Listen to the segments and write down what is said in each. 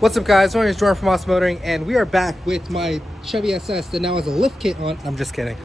What's up guys, my name is Jordan from Awesome Motoring and we are back with my Chevy SS that now has a lift kit on. I'm just kidding.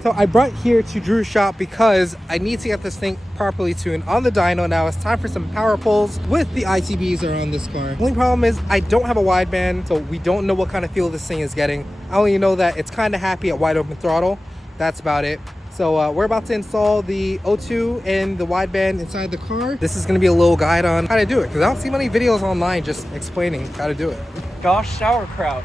So I brought here to Drew's shop because I need to get this thing properly tuned on the dyno. Now it's time for some power pulls with the ITBs that are on this car. The only problem is I don't have a wideband, so we don't know what kind of feel this thing is getting. I only know that it's kind of happy at wide open throttle. That's about it. So we're about to install the O2 and the wideband inside the car. This is going to be a little guide on how to do it because I don't see many videos online just explaining how to do it. Gosh, sauerkraut.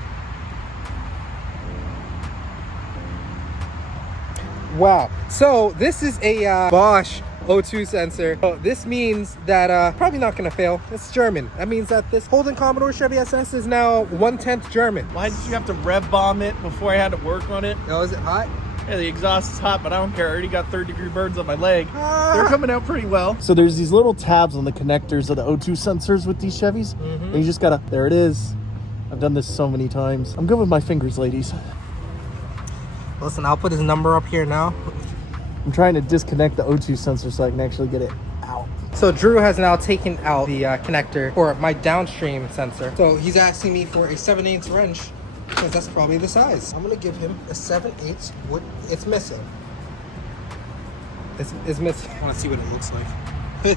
Wow. So this is a Bosch O2 sensor. So this means that probably not going to fail. It's German. That means that this Holden Commodore Chevy SS is now 1/10 German. Why did you have to rev bomb it before I had to work on it? Oh, is it hot? Yeah, the exhaust is hot, but I don't care. I already got 3rd-degree burns on my leg. They're coming out pretty well. So there's these little tabs on the connectors of the O2 sensors with these Chevys. And you just gotta, there it is. I've done this so many times. I'm good with my fingers, ladies. Listen, I'll put his number up here now. I'm trying to disconnect the O2 sensor so I can actually get it out. So Drew has now taken out the connector for my downstream sensor. So he's asking me for a 7/8 wrench because that's probably the size. I'm gonna give him a 7/8. What it's missing. It's missing. I want to see what it looks like.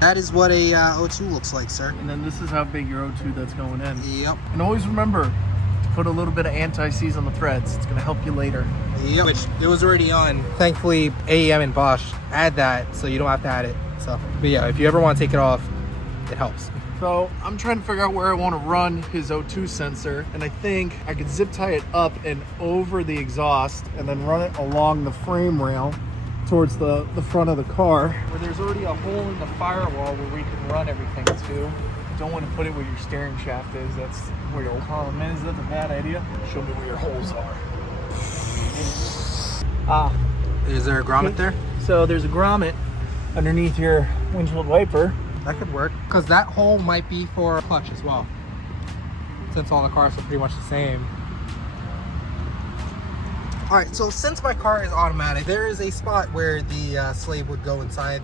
That is what a O2 looks like, sir. And then this is how big your O2 that's going in. Yep. And always remember to put a little bit of anti-seize on the threads. It's gonna help you later. Yep. Which it was already on. Thankfully, AEM and Bosch add that, so you don't have to add it. So, but yeah, if you ever want to take it off, it helps. So I'm trying to figure out where I want to run his O2 sensor, and I think I could zip tie it up and over the exhaust and then run it along the frame rail towards the front of the car, where there's already a hole in the firewall where we can run everything to. Don't want to put it where your steering shaft is. That's where your column is. That's a bad idea. Show me where your holes are. Is there a grommet there? So there's a grommet underneath your windshield wiper. That could work, because that hole might be for a clutch as well, since all the cars are pretty much the same. All right, so since my car is automatic, there is a spot where the slave would go inside.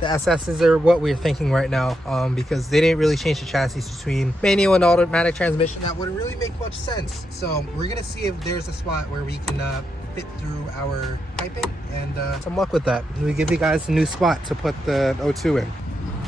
The SSs are what we're thinking right now, because they didn't really change the chassis between manual and automatic transmission. That wouldn't really make much sense. So we're gonna see if there's a spot where we can fit through our piping, and some luck with that. We give you guys a new spot to put the O2 in.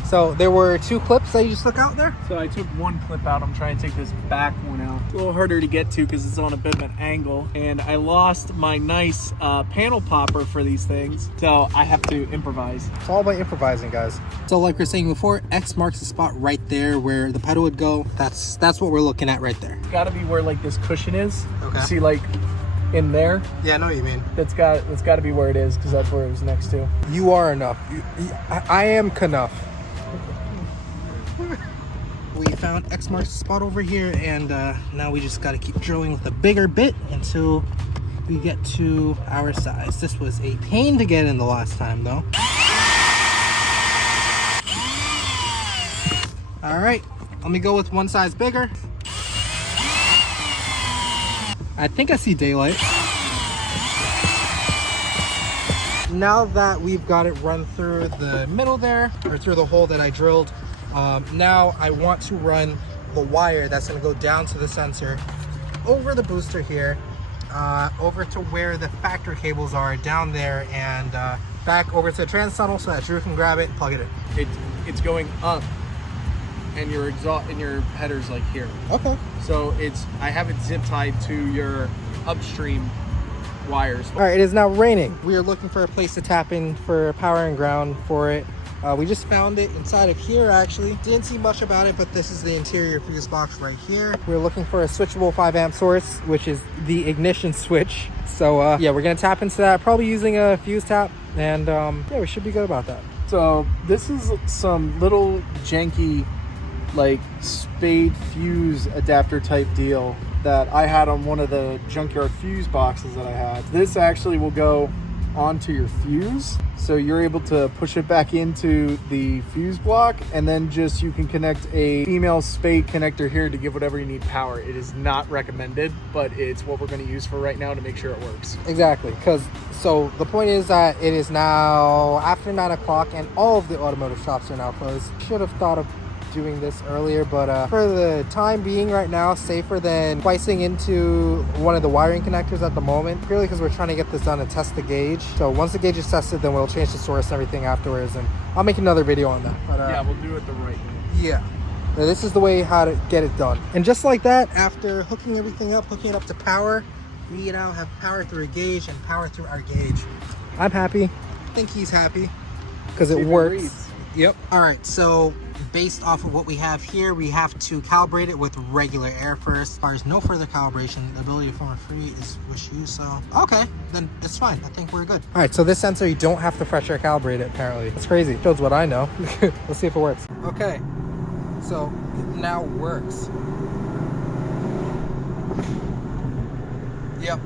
So there were 2 clips that you just took out there? So I took one clip out. I'm trying to take this back one out. It's a little harder to get to because it's on a bit of an angle. And I lost my nice panel popper for these things. So I have to improvise. It's all about improvising, guys. So like we were saying before, X marks the spot right there where the pedal would go. That's what we're looking at right there. It's got to be where like this cushion is. Okay. You see like in there? Yeah, I know what you mean. It's got to be where it is because that's where it was next to. You are enough. I am Knuff. We found X marks the spot over here, and now we just got to keep drilling with a bigger bit until we get to our size. This was a pain to get in the last time though. All right, let me go with one size bigger. I think I see daylight. Now that we've got it run through the middle there, or through the hole that I drilled, now I want to run the wire that's going to go down to the sensor over the booster here, over to where the factory cables are down there, and back over to the trans tunnel so that Drew can grab it and plug it in. It's going up, and your exhaust and your header's like here. Okay. So I have it zip tied to your upstream wires. All right, it is now raining. We are looking for a place to tap in for power and ground for it. We just found it inside of here, actually. Didn't see much about it, but this is the interior fuse box right here. We're looking for a switchable 5-amp source, which is the ignition switch. So yeah, we're gonna tap into that, probably using a fuse tap, and yeah, we should be good about that. So this is some little janky, like spade fuse adapter type deal that I had on one of the junkyard fuse boxes that I had. This actually will go onto your fuse. So you're able to push it back into the fuse block, and then just you can connect a female spade connector here to give whatever you need power. It is not recommended, but it's what we're going to use for right now to make sure it works. Exactly, because so the point is that it is now after 9 o'clock and all of the automotive shops are now closed. Should have thought of doing this earlier, but for the time being right now, safer than splicing into one of the wiring connectors at the moment, purely because we're trying to get this done and test the gauge. So once the gauge is tested, then we'll change the source and everything afterwards, and I'll make another video on that. But Yeah, we'll do it the right way. yeah, this is the way how to get it done. And just like that, after hooking everything up, hooking it up to power, we now have power through a gauge and power through our gauge. I'm happy. I think he's happy because it works. Reads. Yep. All right, so based off of what we have here, we have to calibrate it with regular air first. As far as no further calibration, the ability to form free is wish you, so okay, then it's fine. I think we're good. All right, so this sensor, you don't have to fresh air calibrate it, apparently. That's crazy. Shows what I know. Let's see if it works. Okay, so it now works. Yep.